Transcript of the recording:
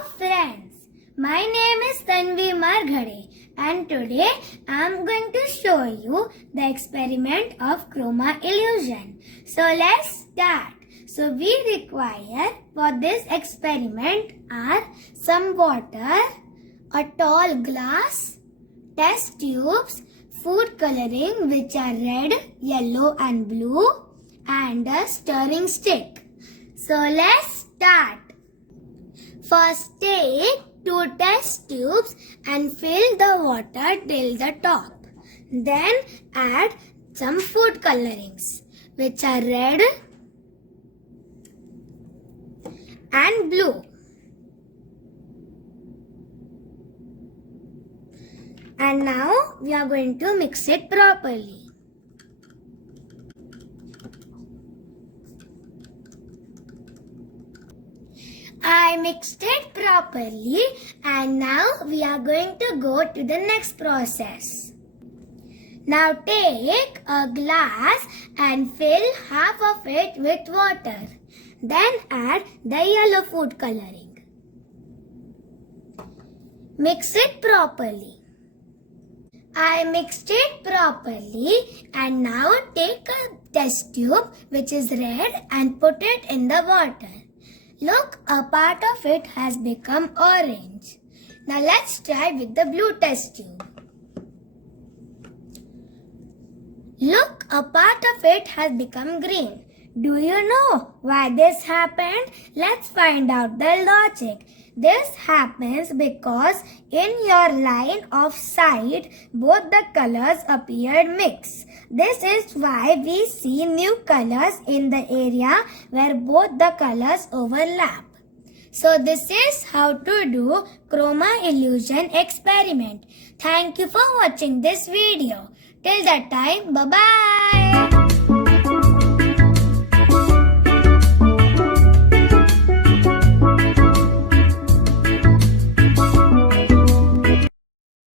friends, my name is Tanvi Marghade and today I am going to show you the experiment of chroma illusion. So let's start. So we require for this experiment are some water, a tall glass, test tubes, food coloring which are red, yellow and blue, and a stirring stick. So let's start. First take 2 test tubes and fill the water till the top. Then add some food colorings which are red and blue. And now we are going to mix it properly. I mixed it properly and now we are going to go to the next process. Now take a glass and fill half of it with water. Then add the yellow food coloring. Mix it properly. I mixed it properly and now take a test tube which is red and put it in the water. Look, a part of it has become orange. Now let's try with the blue test tube. Look, a part of it has become green. Do you know why this happened? Let's find out the logic. This happens because in your line of sight, both the colors appeared mixed. This is why we see new colors in the area where both the colors overlap. So this is how to do chroma illusion experiment. Thank you for watching this video. Till that time, bye-bye.